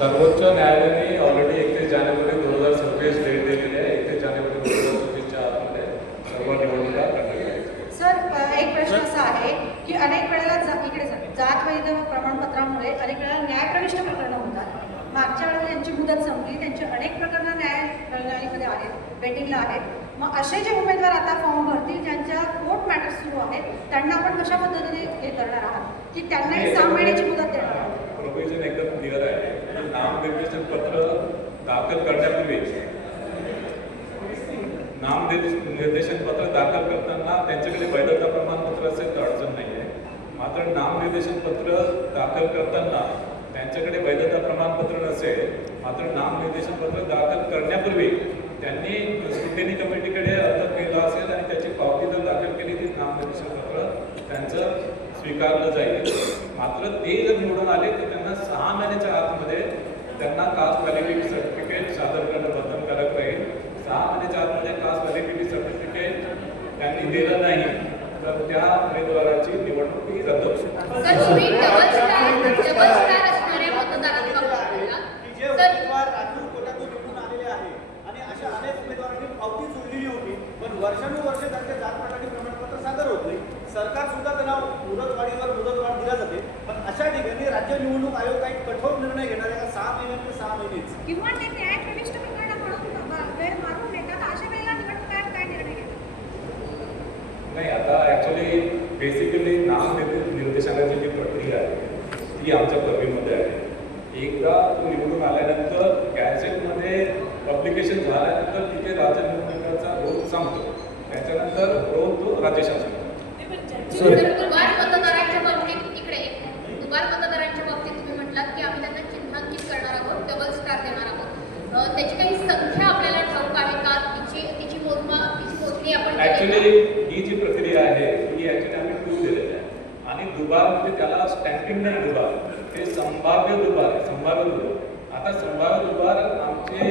सर्वोच्च न्यायालयाने ऑलरेडी एकतीस जानेवारी दोन हजार सव्वीस डेट दिलेली आहे. एकतीस जानेवारी दोन हजार सव्वीसच्या आतमध्ये सर्व निवडणुका. सर एक प्रश्न असा आहे की अनेक वेळेला इकडे जात वैध प्रमाणपत्रामुळे अनेक वेळेला न्यायप्रविष्ट प्रकरणं होतात. मागच्या वेळेला त्यांची मुदत संपली त्यांची अनेक प्रकरणं न्याय प्रणालीमध्ये आहेत वेटिंगला आहेत. मग असे जे उमेदवार आता फॉर्म भरतील ज्यांच्या कोर्ट मॅटर्स सुरू आहेत त्यांना आपण कशा पद्धतीने हे करणार आहात? की त्यांना एक सहा महिन्याची मुदत देणार आहात? प्रोव्हिजन एकदम क्लिअर आहे. नाम नामनिर्देशन पत्र दाखल करण्यापूर्वी नाम निर्देशन पत्र दाखल करताना त्यांच्याकडे वैधता प्रमाणपत्र असेल तर अडचण नाही आहे मात्र नामनिर्देशन पत्र दाखल करताना त्यांच्याकडे वैधता प्रमाणपत्र नसेल मात्र नामनिर्देशन पत्र दाखल करण्यापूर्वी त्यांनी स्क्रुटिनी कमिटीकडे अर्ज केला असेल आणि त्याची पावती जर दाखल केली ती नामनिर्देशन पत्र त्यांचं स्वीकारलं जाईल. मात्र ते जर निवडून आले तर त्यांना सहा महिन्याच्या आतमध्ये त्यांना कास्ट व्हॅलिडिटी सर्टिफिकेट सादर करणं बंधनकारक राहील. सहा महिन्याच्या आतमध्ये कास्ट व्हॅलिडिटी सर्टिफिकेट त्यांनी दिलं नाही तर त्या उमेदवाराची निवडणूक ही रद्द आणि वर्षानुवर्ष त्यांचे जात पडताळणी प्रमाणपत्र सादर होत नाही. सरकार सुद्धा त्यांना मुदतवाढीवर मुदतवाढ दिला जाते पण अशा ठिकाणी राज्य निवडणूक आयोग काही कठोर निर्णय घेणार आहे का? सहा सहा महिनेच किंवा ते न्यायप्रविष्ट प्रकरण म्हणून ब- वेळ मारून येतात अशा वेळेला निवडणूक आयोग काय निर्णय घेतात नाही आता ॲक्च्युली बेसिकली नाम निर्दे- निर्देशनाची जी प्रक्रिया आहे ती आमच्या पदवीमध्ये आहे. एकदा तो निवडून आल्यानंतर गॅझेटमध्ये पब्लिकेशन झाल्यानंतर तिथे राज्य निवडणुकाचा रोल संपतो. त्याच्यानंतर रोल तो राज्य शासन सर दुबार मतदारांच्या बाबतीत इकडे दुबार मतदारांच्या बाबतीत तुम्ही म्हटलात की आम्ही त्यांना चिन्हांकित करणार आहोत डबल स्टार देणार आहोत अ, त्याची काही संख्या आपल्याला ठाऊक आहे का? तिची तिची मोजमा तिची मोजणी आपण का? ही जी प्रक्रिया आहे ही ॲक्च्युली आम्ही टू दिलेली आहे. आणि दुबार म्हणजे त्याला स्टॅम्पिंग नाही दुबार ते संभाव्य दुबार आहे संभाव्य दुबार आता संभाव्य दुबार आमचे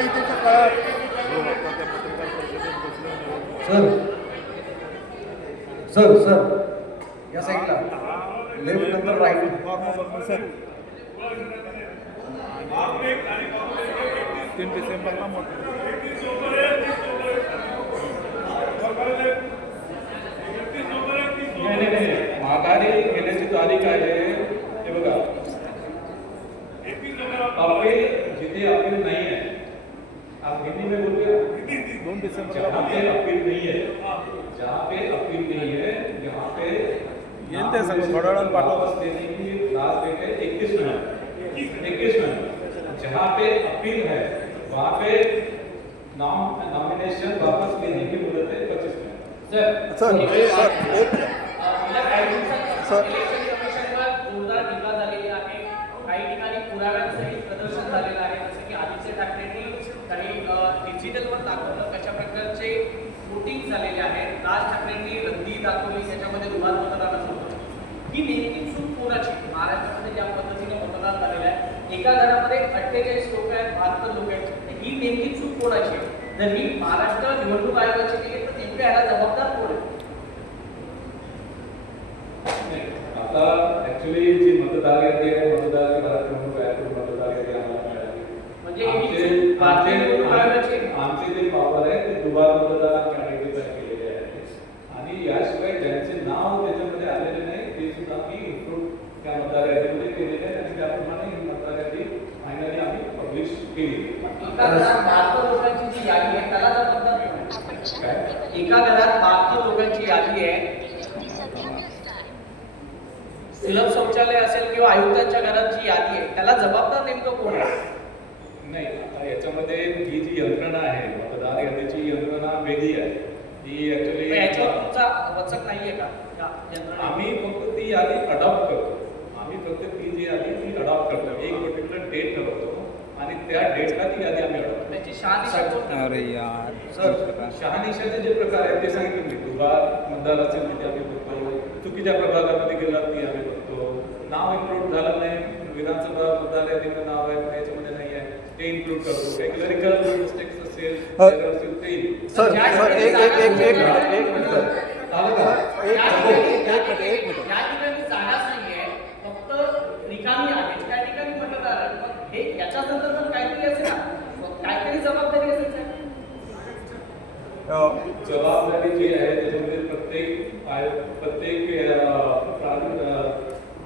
काळात सर सर सर या साईडला लेफ़्ट नंतर राईट तीन डिसेंबरला नाही नाही नाही. माघारी घेण्याची तारीख आहे हे। बघा। अपील जिथे अपील नहीं। है हिंदी में बोलिए दोन जहाँ पे अपील नहीं है जहाँ पे अपील नहीं है यहाँ पे येईल ते वेळात पाठवा. वापस देने की लास्ट डेट है इक्कीस नवंबर इक्कीस नवंबर जहाँ पे अपील है वहाँ पे नाम नॉमिनेशन वापस लेने की मुदत है पच्चीस नवंबर सर सर एक सर डिजिटलवर दाखवलं. कशा प्रकारचे वोटिंग झालेले आहेत. राज ठाकरेंनी रद्दी दाखवली. त्याच्यामध्ये दुबार मतदान असं होतं. ही नेमकी चूक कोणाची? महाराष्ट्रामध्ये ज्या पद्धतीने मतदान झालेलं आहे एका घरामध्ये अठ्ठेचाळीस लोक आहेत बहात्तर लोक आहेत. ही नेमकी चूक कोणाची? आहे? जर ही महाराष्ट्र निवडणूक आयोगाची केली तर नेमक्या याला जबाबदार कोण आहे? आता ऍक्च्युली जी मतदार यादी आहे मतदार निवडणूक आयोग मतदार यादी आम्हाला मिळाली. म्हणजे मतदारांनी आयडेंटिफाय केलेले आहे. आणि याशिवाय ज्यांचे नाव त्याच्यामध्ये आलेले नाही ते सुद्धा आम्ही इन्क्लूड त्या मतदार यादीमध्ये केलेले आहे आणि त्याप्रमाणे ही मतदार यादी फायनली आम्ही पब्लिश केली. एका घरात बहात्तर लोकांची यादी आहे सुलभ शौचालय असेल किंवा आयुक्तांच्या घरात जी यादी आहे त्याला जबाबदार नेमकं कोण आहे? नाही आता याच्यामध्ये ही जी यंत्रणा आहे मतदार यादीची यंत्रणा वेगळी आहे. ही मग ऍक्च्युली याच्यावर तुमचा वचक नाहीये का? या? आम्ही फक्त ती यादी अडॉप्ट करतो. आम्ही फक्त ती जी यादी ती अडॉप्ट करतो. एक पर्टिक्युलर डेट ठरवतो आणि त्या डेटला ती यादी आम्ही अडॉप्ट त्याची शहानिशा? अरे यार. सर शहानिशाचे जे प्रकार आहेत ते सांगितले मी दुबार मतदार असेल तिथे आम्ही बघतो. चुकीच्या प्रभागामध्ये गेला ती आम्ही बघतो. नाव इन्क्लूड झालं नाही. विधानसभा मतदार आहे तिथं नाव आहे पण याच्यामध्ये नाही आहे. ते इन्क्लूड करतो. काही क्लरिकल मिस्टेक्स सर सर एक एक एक एक मिनिट एक मिनिट सर? एक या मिनिट ठिकाणी- एक मिनिट एक मिनिट या ठिकाणी जागाच नाहीये फक्त रिकामी आहे त्या ठिकाणी मतदार आहे. मग हे याच्या संदर्भात काहीतरी असेल ना मग काहीतरी जबाबदारी असेल साहेब. जबाबदारी जी आहे त्याच्यामध्ये प्रत्येक आय- प्रत्येक अं, प्रा- अं,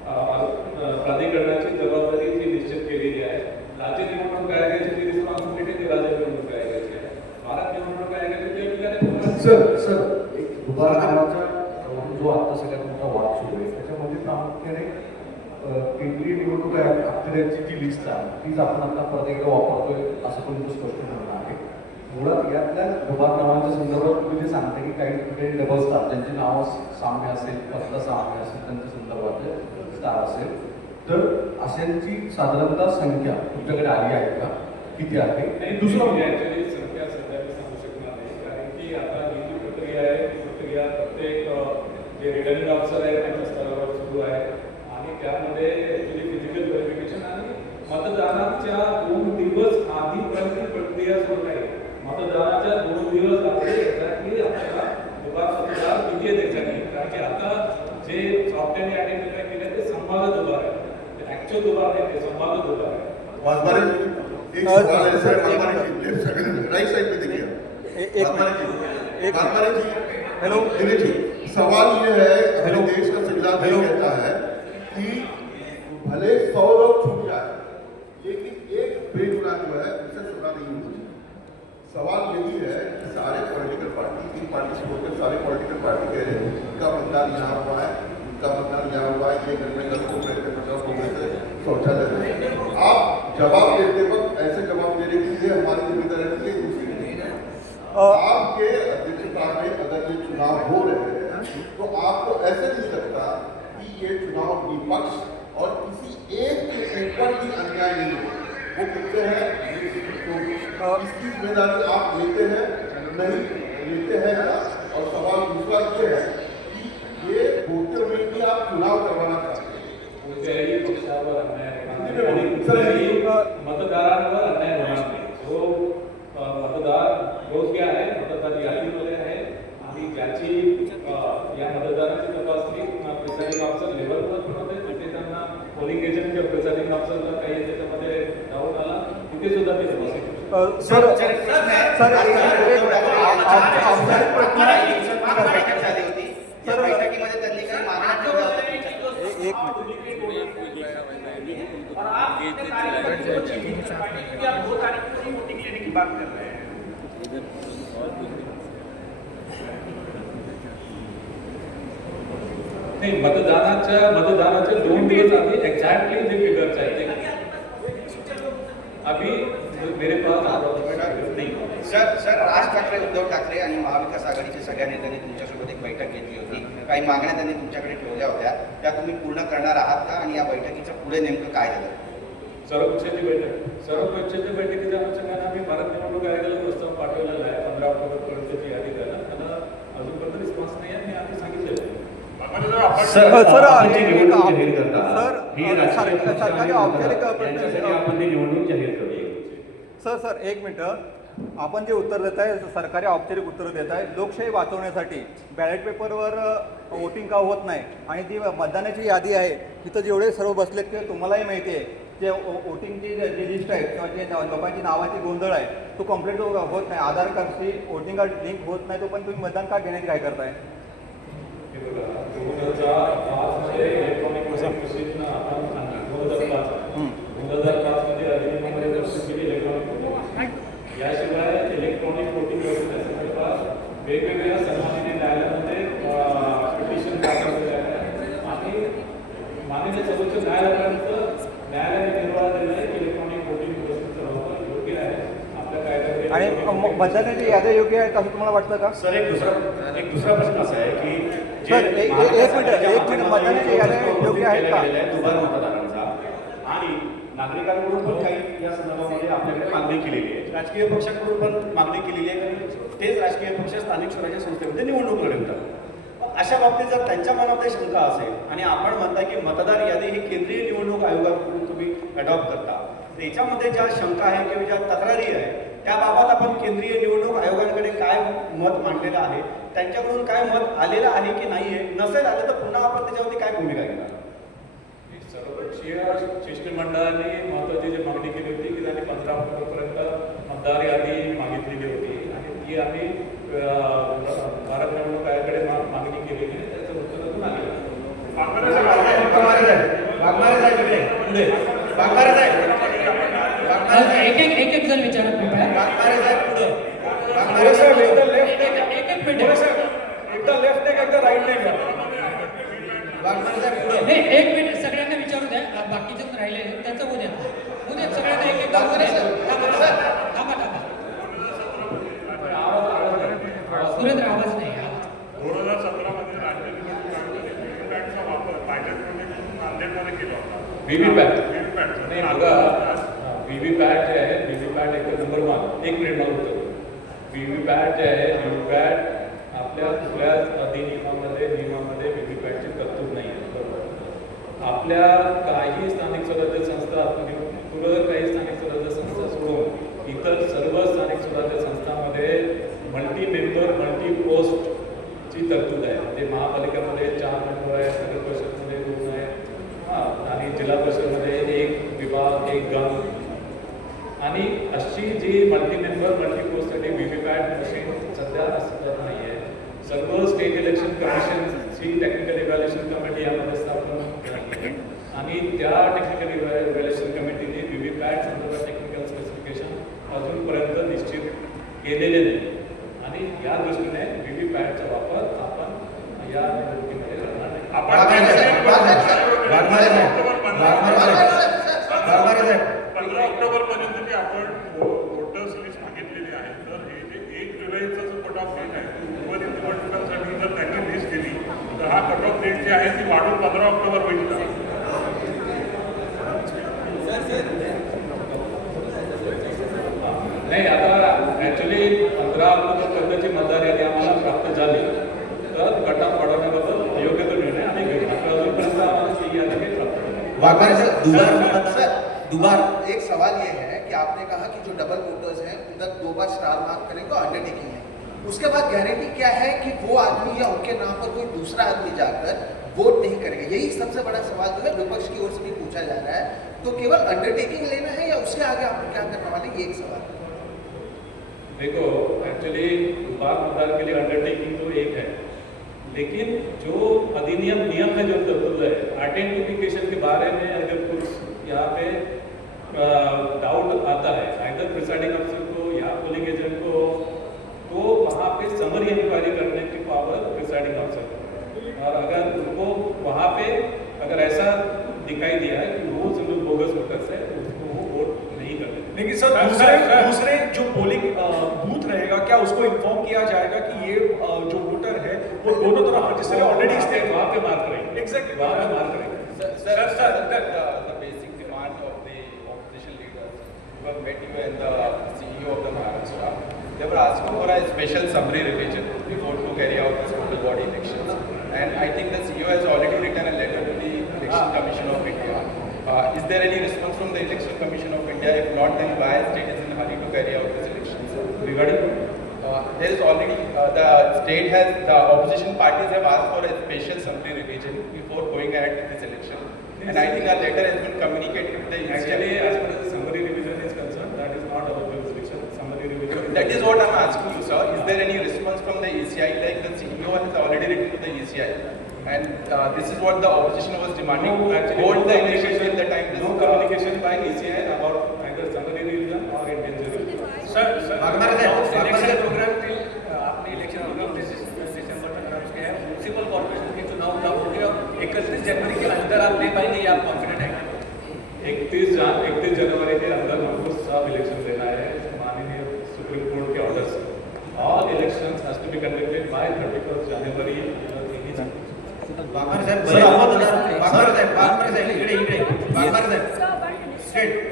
अं, प्राधिकरणाची जबाबदारी जी निश्चित केलेली आहे राज्य निवडणूक आयोगाची जी रिस्पॉन्सिबिलिटी ती राज्य निवडणूक आयोगाची आहे भारत निवडणूक आयोगाची जी अधिकार आहे सर सर एक दुबार नावाचा अं, जो आता सगळ्यात मोठा वाद सुरू आहे त्याच्यामध्ये प्रामुख्याने अं, केंद्रीय निवडणूक जी लिस्ट आहे. तीच आपण आता परत एकदा वापरतोय असं पण स्पष्ट म्हणणं आहे. मुळात यातल्या दुबार नावाच्या संदर्भात तुम्ही जे सांगता की काही ठिकाणी डबल स्टार ज्यांची नावं साम्य असेल कसला साम्य असेल त्यांच्या संदर्भात स्टार असेल. तर अशांची साधारणतः संख्या तुमच्याकडे आली आहे का? किती आहे? आणि दुसरं म्हणजे ऍक्च्युली संख्या सध्या मी सांगू शकणार नाही. कारण की आता ही जी प्रक्रिया आहे ती प्रक्रिया प्रत्येक जे रिटर्निंग ऑफिसर आहे त्यांच्या स्तरावर सुरू आहे. आणि त्यामध्ये ऍक्च्युली फिजिकल व्हेरिफिकेशन आणि मतदानाच्या दोन दिवस आधीपर्यंत प्रक्रिया सुरू आहे. मतदानाच्या दोन दिवस आधी एक्झॅक्टली आपल्याला दुबार मतदार किती आहे. त्याच्याने कारण की आता जे सॉफ्टवेअरने आयडेंटिफाय केलं ते संभाव्य दुबार आहे. ऍक्च्युअल दुबार नाही ते संभाव्य दुबार आहे. एक सवाल हेलो। दिनेश जी ये है हेलो। हमारे देश का संविधान कहता है भले सौ लोग छूट जाए लेकिन एक बेगुनाह जो है उसे सजा नहीं होनी चाहिए सवाल यही है कि सारे पॉलिटिकल पार्टी तीन पार्टी से होकर सारे पॉलिटिकल पार्टी कह रहे हैं उनका मतदान यहाँ हुआ है उनका मतदान यहाँ हुआ है ये घर में दस लोग रहते पचास लोग रहते शौचालय आप जवाब देते वक्त ऐसे जवाब दे रहे कि ये हमारी ज़िम्मेदारी है दूसरी आपके अध्यक्षता में अगर ये चुनाव हो रहे हैं तो आपको ऐसे नहीं लगता कि ये चुनाव विपक्ष के ऊपर भी अन्याय नहीं है वो कहते हैं तो इसकी ज़िम्मेदारी आप लेते हैं नहीं लेते हैं क्या और सवाल दूसरा ये है कि ये होते हुए भी आप चुनाव करवाना चाहते हैं। कोणत्याही पक्षावर अन्याय होणार नाही, नाही आणि सर, कुठल्याही मतदारांवर अन्याय होणार नाही जो अ, मतदार मतदार यादीमध्ये आहे आणि ज्याची या मतदाराची तपासणी प्रिसाइडिंग ऑफिसर लेवलवर पण होते तिथे त्यांना पोलिंग एजंट किंवा ऑफिसरला काही त्याच्यामध्ये डाऊट आला तिथे सुद्धा ते. सर एक झाली होती या सर- बैठकीमध्ये त्यांनी काही मागण्या ठेवल्या होत्या एक और आप अपने कार्यकर्ताओं को चिन्हित कर पाएंगे क्योंकि आप दो तारीख को ही वोटिंग लेने की बात कर रहे हैं नाही मतदानाच्या मतदानाच्या दोन दिवस आधी एक्झॅक्टली जे फिगर्स आहेत अभी मेरे पास. सर सर राज ठाकरे उद्धव ठाकरे आणि महाविकास आघाडीच्या सगळ्या नेत्यांनी तुमच्यासोबत एक बैठक घेतली होती. काही मागण्या त्यांनी तुमच्याकडे ठेवल्या होत्या. त्या तुम्ही पूर्ण करणार आहात का? आणि या बैठकीचं पुढे नेमकं काय झालं? सर्वपक्षाची बैठक. सर्वपक्षाच्या बैठकीच्या अनुषंगाने आम्ही भारत निवडणूक आयोगाला प्रस्ताव पाठवलेला आहे. पंधरा ऑक्टोबरपर्यंतची यादी द्यायला त्यांना अजूनपर्यंत रिस्पॉन्स नाही आहे. मी आधी सांगितलेलं आहे. सर सर सर ही एक मिनटं. आपण जे उत्तर देत आहे सरकारी औपचारिक उत्तर देत आहे लोकशाही वाचवण्यासाठी बॅलेट पेपरवर वोटिंग का होत नाही? आणि जी मतदानाची यादी आहे. तिथं जेवढे सर्व बसलेत किंवा तुम्हालाही माहिती आहे. जे वोटिंगची जी लिस्ट आहे किंवा जे लोकांची नावाची गोंधळ आहे तो कंप्लीट होत नाही. आधार कार्डशी वोटिंग कार्ड लिंक होत नाही तो पण तुम्ही मतदान का घेण्याची काय करताय? वेगवेगळ्या सन्माननीय न्यायालयामध्ये पिटिशन दाखल केले आहे आणि माननीय सर्वोच्च न्यायालयापर्यंत न्यायालयाने निर्वाह दिला आहे की इलेक्ट्रॉनिक वोटिंग व्यवस्थेचा वापर योग्य आहे आपल्या कायद्यामध्ये आणि मतदानाची याद्या योग्य आहे असं तुम्हाला वाटतं का? सर एक दुसरा एक दुसरा प्रश्न असा आहे की सर, एक- मिनिट, एक मिनिट, यादी योग्य आहेत का? दुबार मतदारांचा. आणि नागरिकांकडून पण काही या संदर्भामध्ये आपल्याकडे मागणी केलेली आहे. राजकीय पक्षाकडून पण मागणी केलेली आहे. कारण तेच राजकीय पक्ष स्थानिक स्वराज्य संस्थेमध्ये निवडणूक लढवतात. अशा बाबतीत जर त्यांच्या मनामध्ये शंका असेल आणि आपण म्हणताय की मतदार यादी ही केंद्रीय निवडणूक आयोगाकडून तुम्ही अडॉप्ट करता त्याच्यामध्ये ज्या शंका आहे किंवा ज्या तक्रारी आहे त्याबाबत आपण केंद्रीय निवडणूक आयोगाकडे काय मत मांडलेलं आहे? त्यांच्याकडून काय मत आलेलं आहे की नाही आहे नसेल आलं तर पुन्हा आपण त्याच्यावरती काय भूमिका घेणार? सर्वपक्षीय शिष्टमंडळाने महत्वाची जी मागणी केली होती की त्यांनी पंधरा ऑक्टोबरपर्यंत मतदार यादी मागितलेली होती. आणि ती आम्ही भारत निवडणूक आयोगाकडे मागणी केलेली आहे. त्याचं उत्तर अजून एक एक एक एक जण विचारा कृपया एक एक मिनिट एक मिनिट सगळ्यांना विचारू द्या. आ, बाकीचे जण राहिले त्यांचं सगळ्यांना एक एक होऊ द्या. थांबा थांबा थांबा सुरेंद्र आवाज नाही आवाज. दोन हजार सतरामध्ये राज्य निवडणूक आयोगाने व्हीव्हीपॅटचा वापर भाजपमध्ये नांदेडमध्ये केला होता व्हीव्हीपॅट व्हीव्हीपॅटचा. नाही बघा व्हीव्हीपॅट जे आहे व्हीव्हीपॅट एक नंबर वन एक मिनिट मला उत्तर व्हीव्हीपॅट जे आहे व्हीव्हीपॅट आपल्या कुठल्या अधिनियमामध्ये नियमामध्ये व्हीव्हीपॅटची तरतूद नाही आहे बरोबर आपल्या काही स्थानिक स्वराज्य संस्था म्हणजे तुरळक काही स्थानिक स्वराज्य संस्था सोडून इतर सर्व स्थानिक स्वराज्य संस्थांमध्ये मल्टी मेंबर मल्टी पोस्टची तरतूद आहे. म्हणजे महापालिकेमध्ये चार सर दुबार सर दुबार। एक सवाल ये है कि आपने कहा कि जो डबल वोटर्स हैं उनका दो बार स्टार मार्क तो अंडरटेकिंग है। उसके बाद गारंटी क्या है कि वो आदमी या उनके नाम पर कोई दूसरा आदमी जाकर वोट नहीं करेगा? यही सबसे बड़ा सवाल जो है विपक्ष की ओर से भी पूछा जा रहा है। तो केवल अंडरटेकिंग लेना है या उसके आगे आप क्या करने वाले ये एक सवाल। देखो एक्चुअली मतदार के लिए अंडरटेकिंग तो एक है। लेकिन जो अधिनियम, नियम में जो तरतूद है आइडेंटिफिकेशन के बारे में अगर कुछ यहाँ पे डाउट आता है आइदर प्रिसाइडिंग अफसर को या पोलिंग एजेंट को तो वहाँ पे समरी इंक्वायरी करने की पावर प्रिसाइडिंग अफसर और अगर उनको वहाँ पे अगर ऐसा दिखाई दिया है कि वो लोग बोगस वोटर्स है तो उसको वो वोट नहीं करते लेकिन सर, दूसरे दूसरे जो पोलिंग बूथ रहेगा, क्या उसको इन्फॉर्म किया जाएगा कि ये जो है वो दोनों तरफ है जिससे ऑलरेडी वहाँ पे वहाँ पे मार्क करेंगे Exactly. वहाँ पे मार्क करेंगे Sir, sir, sir, the, the, the basic demand of the opposition leaders who have met you and the CEO of the Maharashtra, they were asking for a special summary revision before to carry out this local body elections. And I think the CEO has already written a letter to the Election Commission of India. Uh, is there any response from the Election Commission of India? If not, then why state is in a hurry to carry out these elections? regarding uh, there is already, uh, the state has, the opposition parties have asked for a special summary revision before going ahead with this election. And I think a letter has been communicated to the Actually, as far as the summary revision is concerned, that is not our jurisdiction. Summary revision. That is what I'm asking you, sir. Is there any response from the ECI, like the CEO has already written to the ECI? And uh, this is what the opposition was demanding. No, actually, Hold no the till the time. No uh, communication by ECI about municipal corporation के चुनाव का हो गया। इकतीस January के अंदर आप दे पाएँगे या आप confident है? इकतीस इकतीस जनवरी के अंदर हमको सब इलेक्शन लेना है माननीय supreme court K order all elections has to be conducted by thirty first January Waghmare साहेब मतदार साहेब वाघमारे साहेब इकडे इकडे वाघमारे साहेब। स्ट्रेट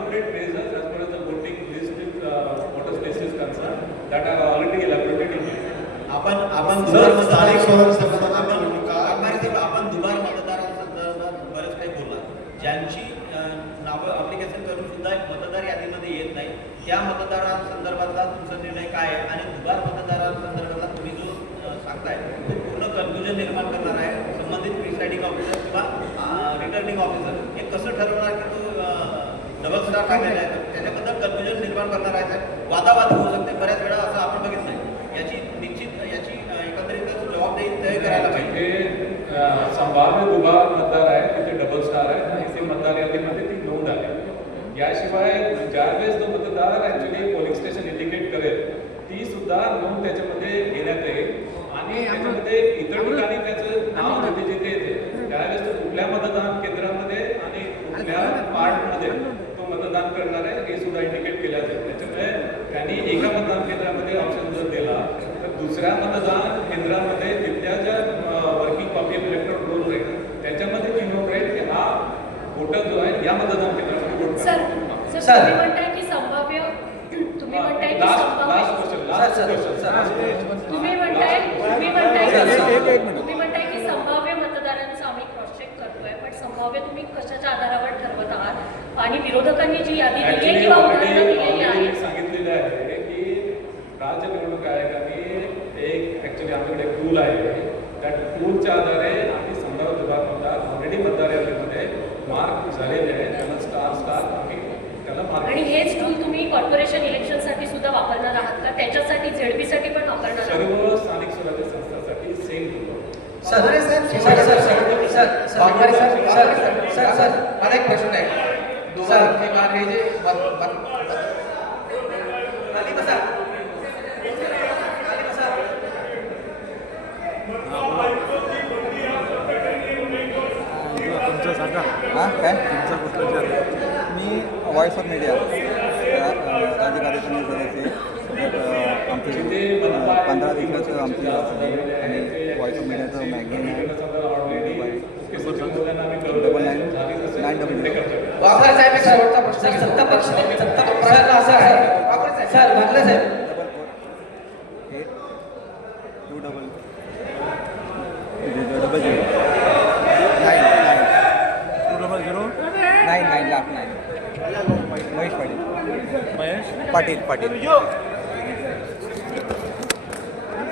आपण दुबार स्थानिक स्वराज्य आपण मतदारांसंदर्भात बरंच काही बोलला ज्यांची नावं अप्लिकेशन करून सुद्धा मतदार यादीमध्ये येत नाही त्या मतदारांसंदर्भातला तुमचा निर्णय काय आहे? आणि दुबार मतदारांसंदर्भातला तुम्ही जो सांगताय तो पूर्ण कन्फ्युजन निर्माण करणार आहे संबंधित प्रिसाइडिंग ऑफिसर किंवा रिटर्निंग ऑफिसर हे कसं ठरवणार की तो डबल स्टार टाकलेला आहे त्याच्याबद्दल कन्फ्युजन निर्माण करणार आहे वादावाद होऊ शकते बऱ्याच वेळा असं आपण बघितलंय याची निश्चित याची अं, एकंदरीत जबाबदारी तय करायला पाहिजे जिथे अ, संभाव्य दुबार मतदार आहे तिथे डबल स्टार आहे आणि इथे मतदार यादीमध्ये ती नोंद आहे याशिवाय ज्यावेळेस जो मतदार ऍक्च्युली पोलिंग स्टेशन इंडिकेट करेल ती सुद्धा नोंद त्याच्यामध्ये घेण्यात येईल आणि त्याच्यामध्ये इतर ठिकाणी त्याचं नाव जिथे जिथे येते त्यावेळेस तो कुठल्या मतदान केंद्रामध्ये आणि कुठल्या पार्टमध्ये तो मतदान करणार आहे हे सुद्धा इंडिकेट केलं जाईल त्याच्यामुळे त्यांनी एका मतदान केंद्रामध्ये ऑप्शन जर दिला तर दुसऱ्या मतदान केंद्रामध्ये तिथल्या ज्या working copy of electron roll राहील त्याच्यामध्ये ती नोंद राहील की हा वोटर जो आहे या मतदान केंद्रामध्ये वोट सर करणार. सर तुम्ही म्हणताय की संभाव्य तुम्ही म्हणताय की लास्ट संभाव्य लास्ट क्वेश्चन लास्ट क्वेश्चन तुम्ही म्हणताय तुम्ही म्हणताय सर, की एक- एक- एक मिनिट. तुम्ही म्हणताय की संभाव्य मतदारांचा आम्ही क्रॉस चेक करतोय पण संभाव्य तुम्ही कशाच्या आधारावर ठरवत आहात आणि विरोधकांनी जी यादी दिली आहे Actually, किंवा already- उदाहरणं दिलेली already आहेत सांगितलेलं आहे की राज्य निवडणूक आयोगाने एक ऍक्च्युली आमच्याकडे एक टूल आहे त्या टूलच्या आधारे आम्ही संभाव्य दुबार मतदार ऑलरेडी मतदार यादीमध्ये मार्क झालेले आहे त्याला स्टार स्टार आम्ही त्याला मार्क आणि हेच टूल तुम्ही कॉर्पोरेशन इलेक्शनसाठी सुद्धा वापरणार आहात का त्याच्यासाठी झेडपी साठी पण वापरणार आहात सर्व स्थानिक स्वराज्य संस्थांसाठी same sir sir sir sir sir sir sir sir sir sir मला एक प्रश्न आहे बाद हे खाली बसा खाली बसा तुमचं सांगा हां काय तुमचं कुठलं मी व्हॉइस ऑफ मीडिया राज्य कार्यकारिणी सदस्य तर, अ, आमचे अ, पंधरा दिवसाचं आमची आणि व्हॉइस ऑफ मीडियाचं मॅगझिन आहे double nine nine double zero Waghmare साहेब एक शेवटचा प्रश्न सत्ता पक्ष सत्ता प्रश्न असा आहे. सर वाघमारे साहेब. Two double double zero nine nine two double zero nine nine lakh nine Mahesh Patil Mahesh Patil Patil